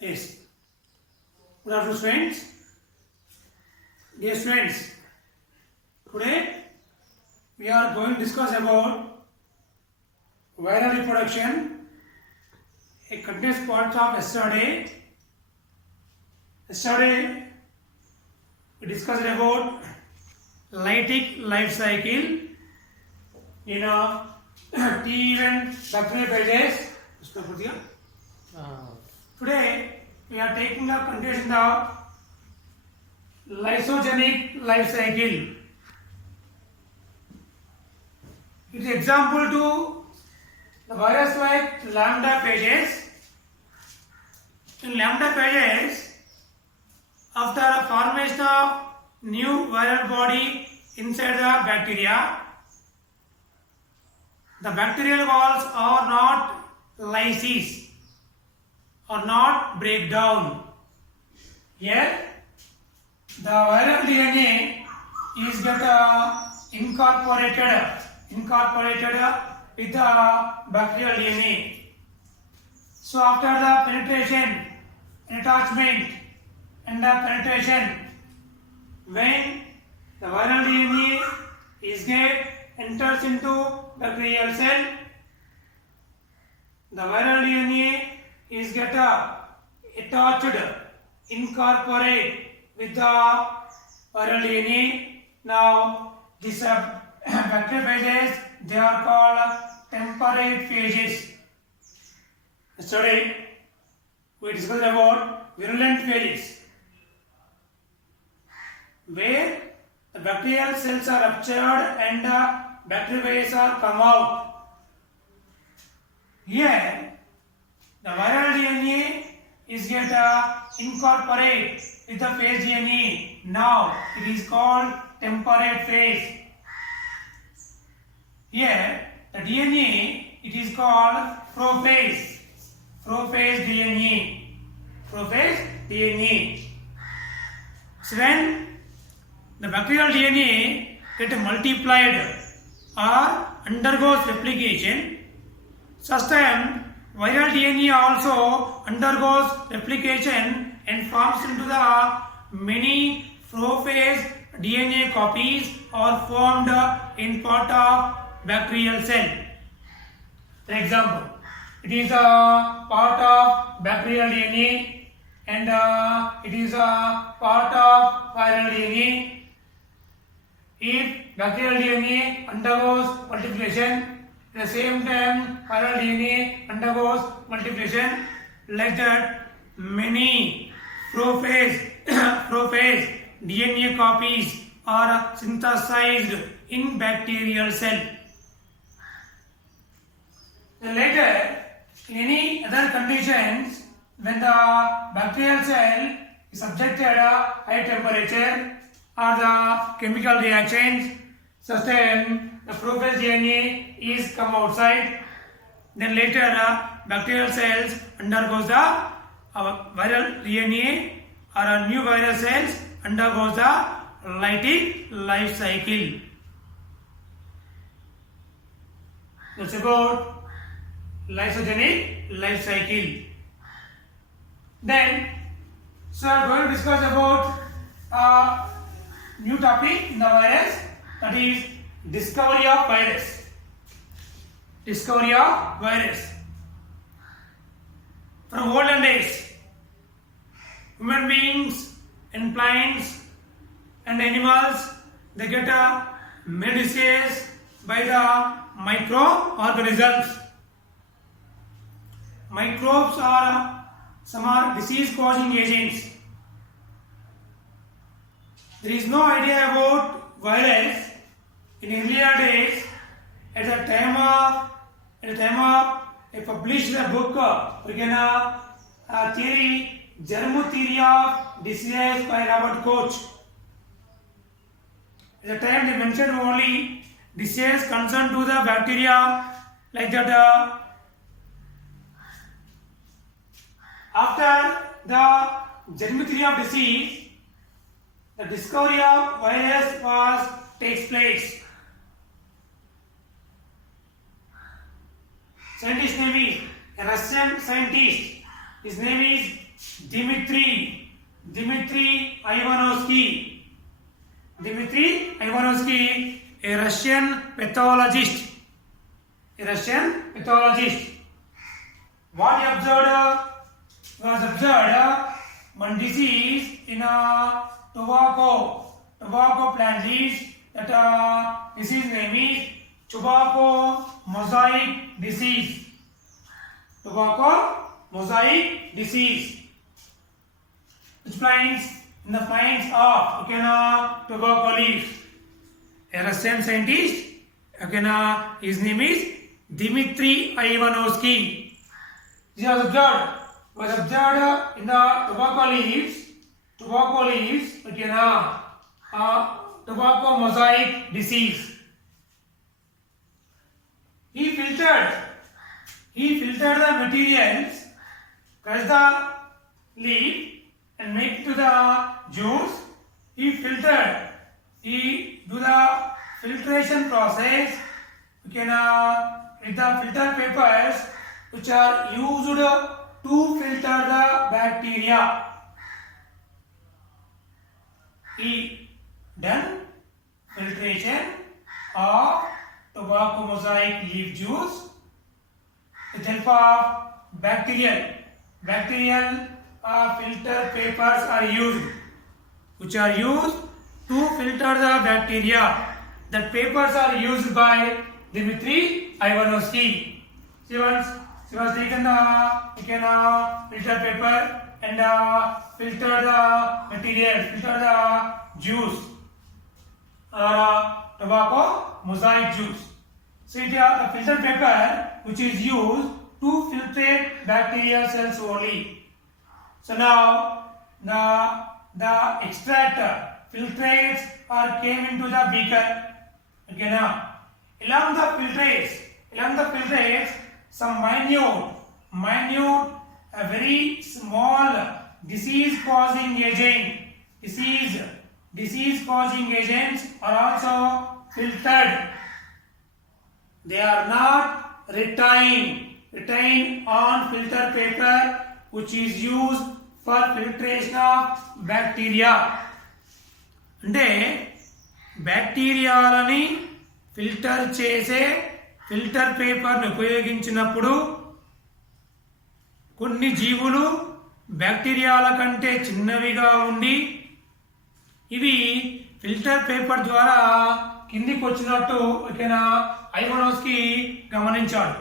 Yes. Good afternoon, students. Dear students, today we are going to discuss about viral reproduction, a continuous part of yesterday. Yesterday we discussed about lytic life cycle in a T event bacterial phases. Today we are taking a continuation of lysogenic life cycle. It is example to the virus like lambda phages. In lambda phages, after the formation of new viral body inside the bacteria, the bacterial walls are not lysis or not break down. Here, the viral DNA is incorporated with the bacterial DNA. So after the penetration, attachment and the penetration, when the viral DNA enters into bacterial cell, the viral DNA is attached, incorporate with the viral DNA. Now these bacterial phases, they are called temperate phases. Yesterday we discussed about virulent phases, where the bacterial cells are ruptured and the bacterial phages are come out. Here the viral DNA is incorporate with the phase DNA. Now it is called temperate phase. Here the DNA, it is called prophase. Prophase DNA. Prophase DNA. So when the bacterial DNA get multiplied or undergoes replication, such time viral DNA also undergoes replication and forms into the many prophase DNA copies are formed in part of bacterial cell. For example, it is a part of bacterial DNA and it is a part of viral DNA. If bacterial DNA undergoes multiplication, at the same time viral DNA undergoes multiplication, like that many prophase DNA copies are synthesized in bacterial cell. Then later, in any other conditions, when the bacterial cell is subjected to high temperature or the chemical reactions, sustain the prophase DNA is come outside. Then later bacterial cells undergoes the viral DNA or new viral cells undergoes the lytic life cycle. That's about lysogenic life cycle. Then, so I am going to discuss about a new topic in the virus, that is discovery of virus. Discovery of virus. From olden days, human beings and plants and animals, they get medicines by the microorganisms. Microbes are some are disease causing agents. There is no idea about virus in earlier days. At the time of I published a book again a theory, germ theory of disease by Robert Koch. At the time they mentioned only disease concerned to the bacteria, like that. After the germ theory of disease, the discovery of virus takes place. Scientist name is a Russian scientist His name is Dmitry Ivanovsky. Dmitry Ivanovsky, a Russian pathologist. What he observed was one disease in a tobacco plant leaves. That disease name is tobacco mosaic disease. Which finds in the plants of tobacco leaves. A Russian scientist, his name is Dmitry Ivanovsky. This was observed in the tobacco leaves, tobacco mosaic disease. He filtered the materials, crushed the leaf and make to the juice. He do the filtration process with the filter papers which are used to filter the bacteria. He done filtration of tobacco mosaic leaf juice with help of bacterial filter papers are used, which are used to filter the bacteria. That papers are used by Dmitry Ivanovsky. She was taken the filter paper and filter the material, filter the juice or tobacco mosaic juice. So it is a filter paper which is used to filtrate bacterial cells only. So now the extract filtrates or came into the beaker. Okay, now along the filtrates some minute very small disease causing agents are also filtered. They are not retained on filter paper which is used for filtration of bacteria. అంటే బ్యాక్టీరియాలని filter చేసే filter పేపర్ను ఉపయోగించినప్పుడు కొన్ని జీవులు బ్యాక్టీరియాల కంటే చిన్నవిగా ఉండి ఇవి ఫిల్టర్ పేపర్ ద్వారా కిందికి వచ్చినట్టు ఐవనోస్కి గమనించాడు.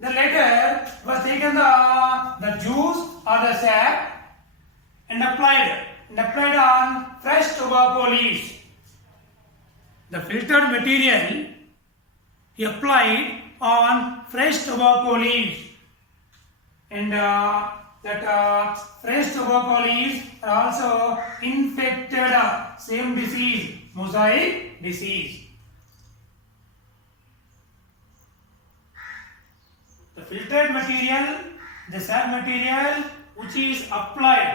Then later was taken the juice or the sap and applied on fresh tobacco leaves. The filtered material he applied on fresh tobacco leaves, and that fresh tobacco leaves are also infected same disease, mosaic disease. The filtered material, the sap material which is applied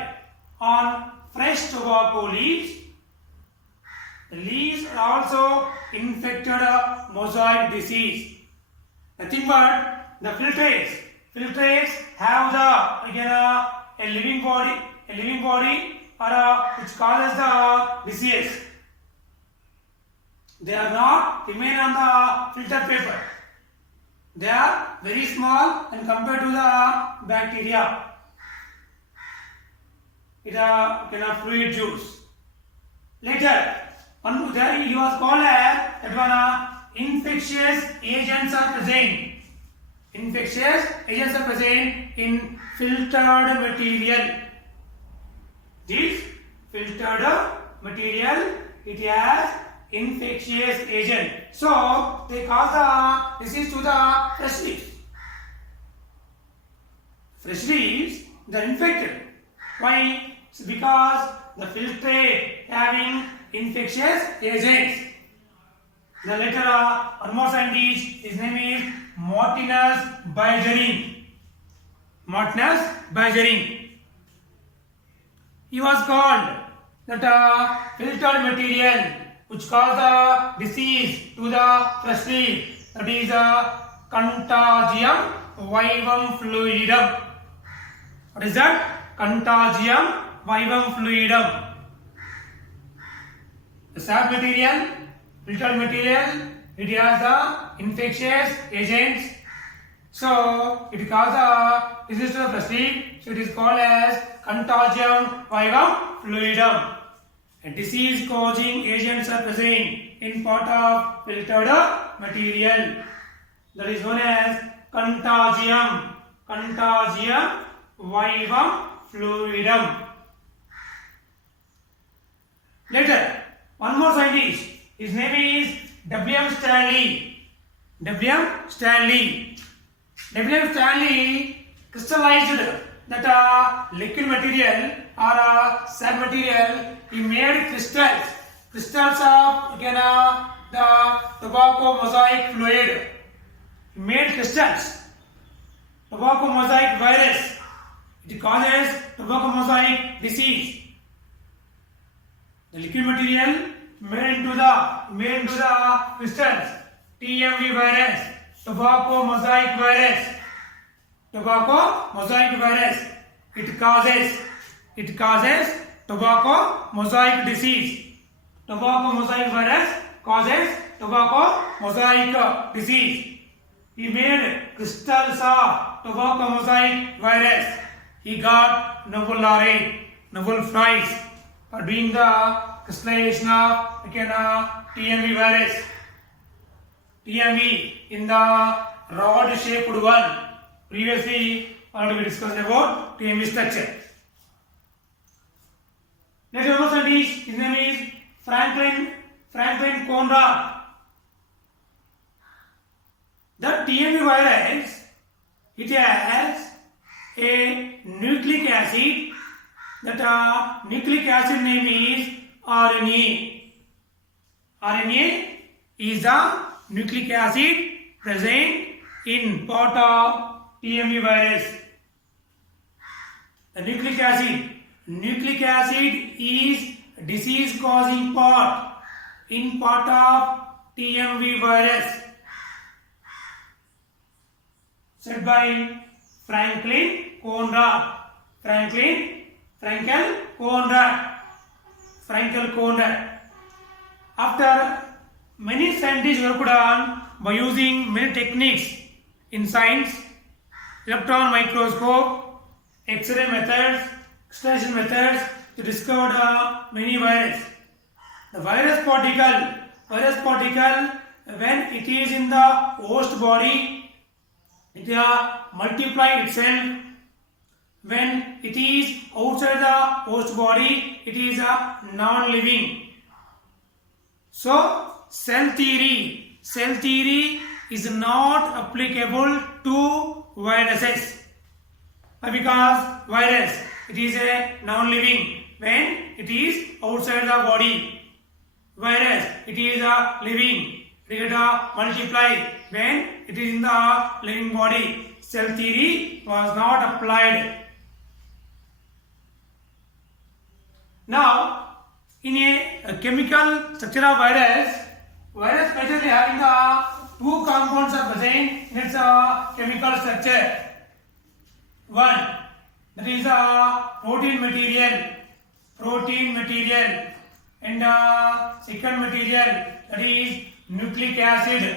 on fresh tobacco leaves, the leaves are also infected mosaic disease. Nothing but the filtrates have a living body or which causes the disease. They are not remain on the filter paper. They are very small and compared to the bacteria. It is fluid juice. Later, he was called as infectious agents are present. Infectious agents are present in filtered material. This filtered material, it has infectious agent. So they cause the disease to the fresh leaves. Fresh leaves, they are infected. Why? Because the filtrate having infectious agents. The later one more scientist, his name is Martinus Bergering. He was called that filtered material which cause the disease to the freshly, that is Contagium vivum fluidum. What is that? Contagium vivum fluidum. The sap material, filtered material, it has the infectious agents. So it causes the disease to the plastic. So it is called as contagium vivum fluidum. A disease causing agents are present in part of filtered material. That is known as contagium vivum fluidum. Later, one more scientist, his name is W.M. Stanley. W.M. Stanley crystallized that liquid material or sap material. He made crystals of the tobacco mosaic fluid. He made crystals. Tobacco mosaic virus. It causes tobacco mosaic disease. The liquid material made into the crystals. TMV virus, tobacco mosaic virus. It causes tobacco mosaic disease. Tobacco mosaic virus causes tobacco mosaic disease. He made crystals of tobacco mosaic virus. He got Nobel laureate, Nobel Prize for doing the crystallization of TMV virus. TMV in the rod shaped one. Previously, already we discussed about TMV structure. Next one scientist, his name is Franklin Conrad. The TMV virus, it has a nucleic acid. That nucleic acid name is RNA. RNA is the nucleic acid present in part of TMV virus. The nucleic acid is disease causing part in part of TMV virus. Said by Franklin Conrad. After many scientists worked on by using many techniques in science, electron microscope, X-ray methods, extraction methods, to discover many viruses. The virus particle, when it is in the host body, it multiplies itself. When it is outside the host body, it is a non-living. So, cell theory is not applicable to viruses. Because virus, it is a non-living when it is outside the body. Virus, it is a living. It multiply when it is in the living body. Cell theory was not applied. Now, in a chemical structure of virus majorly having the two compounds are present in its chemical structure. One, that is protein material, and second material, that is nucleic acid.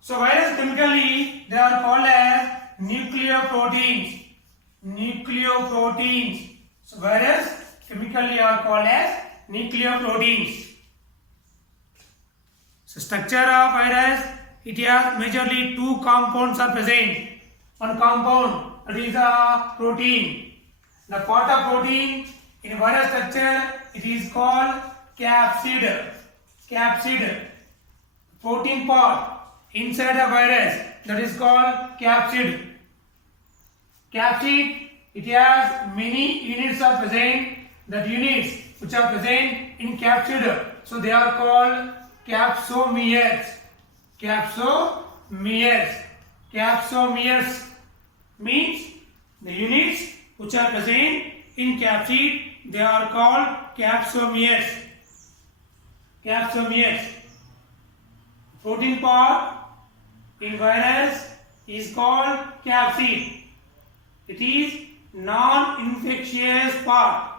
So virus chemically they are called as nucleoproteins. So virus chemically are called as nucleoproteins. So structure of virus, it has majorly two compounds are present. One compound, that is a protein. The part of protein in virus structure, it is called capsid. Protein part inside the virus, that is called capsid. Capsid, it has many units are present. That units which are present in capsid, so they are called capsomeres. Capsomeres means the units which are present in capsid, they are called capsomeres. Protein part in virus is called capsid. It is non-infectious part.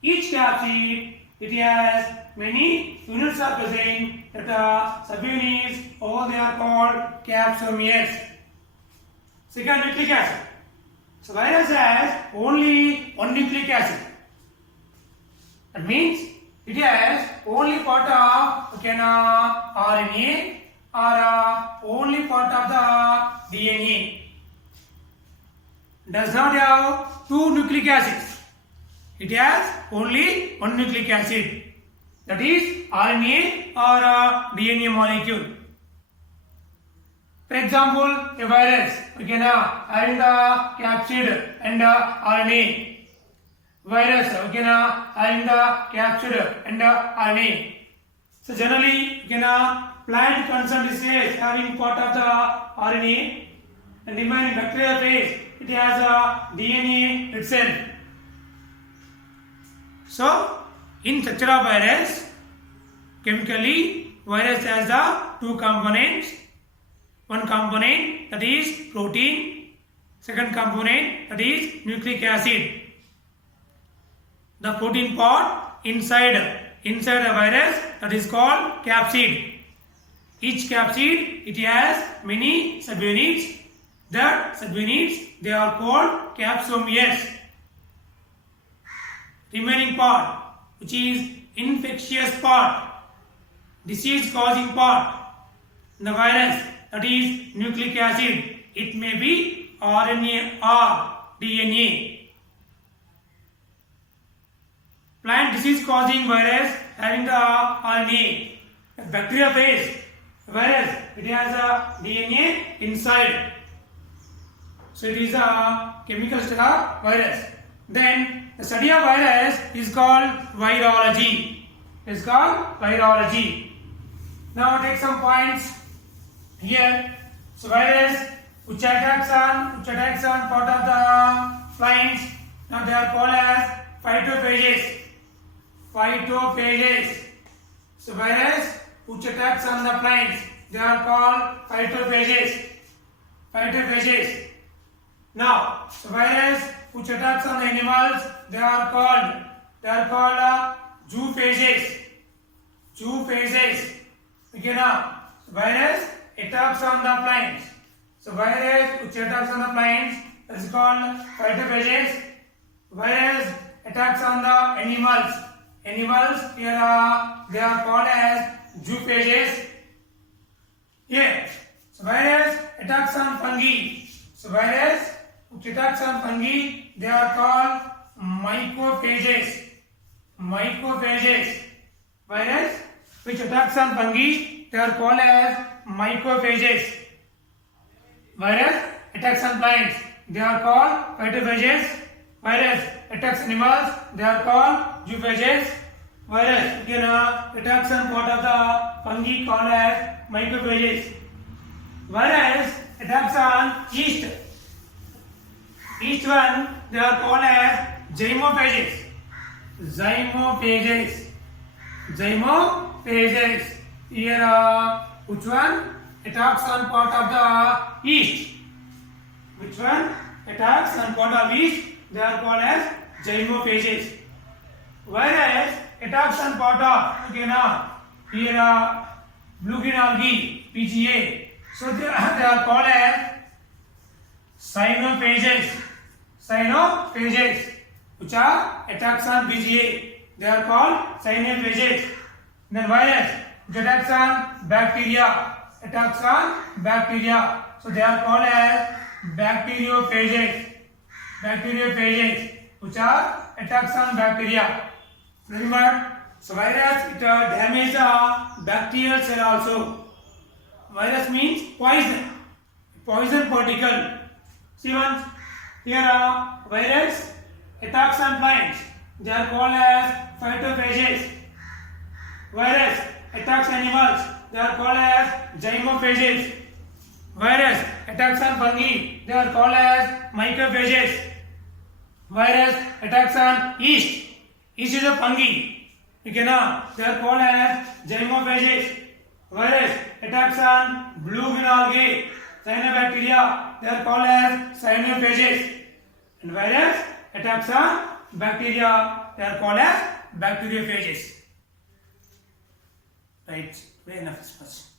Each capsid, it has many units are present that are subunits, or they are called capsomeres. Second, nucleic acid. So virus has only one nucleic acid. That means it has only part of RNA or only part of the DNA. Does not have two nucleic acids. It has only one nucleic acid. That is RNA or DNA molecule. For example, a virus having the capsid and RNA. Virus having the capsid and RNA. So generally, plant concerned disease having part of the RNA, and remaining bacterial phase it has a DNA itself. So in structure of virus, chemically virus has the two components. One component, that is protein. Second component, that is nucleic acid. The protein part inside the virus, that is called capsid. Each capsid, it has many subunits. That subunits, they are called capsomeres. Remaining part, which is infectious part, disease causing part, the virus, that is nucleic acid. It may be RNA or DNA. Plant disease causing virus having the RNA. Bacteria phase virus, it has a DNA inside. So it is a chemical study of virus. Then the study of virus is called virology. It's called virology. Now take some points here. So virus which attacks on part of the flies. Now they are called as phytophages. Phytophages. So virus which attacks on the plants, they are called phytophages. Phytophages. Now, so virus which attacks on the animals, they are called zoophages. Zoophages. Okay, now virus attacks on the plants. So virus which attacks on the plants is called phytophages. Virus attacks on the animals. Animals here they are called as zoophages. Here, so virus attacks on fungi. So virus which attacks on fungi, they are called mycophages. Mycophages. Virus which attacks on fungi, they are called as mycophages. Virus attacks on plants, they are called phytophages. Virus attacks animals, they are called zoophages. Virus attacks on part of the fungi called as mycophages. Virus attacks on yeast. Each one they are called as zymophages. Zymophages. Here which one attacks on part of the yeast? Which one attacks on part of yeast? They are called as zymophages. Virus attacks on part of here blue green algae PGA. So they are called as cyanophages. Cyanophages which are attacks on BGA. They are called cyanophages. Then virus which attacks on bacteria. So they are called as bacteriophages. Bacteriophages which are attacks on bacteria. Remember, so virus it damages the bacterial cell also. Virus means poison. Poison particle. See once here virus attacks on plants. They are called as phytophages. Virus attacks animals. They are called as zymophages. Virus attacks on fungi. They are called as mycophages. Virus attacks on yeast. Yeast is a fungi. They are called as zymophages. Virus attacks on blue green algae. Cyanobacteria, they are called as cyanophages. And virus attacks on bacteria, they are called as bacteriophages. Right, very enough this much.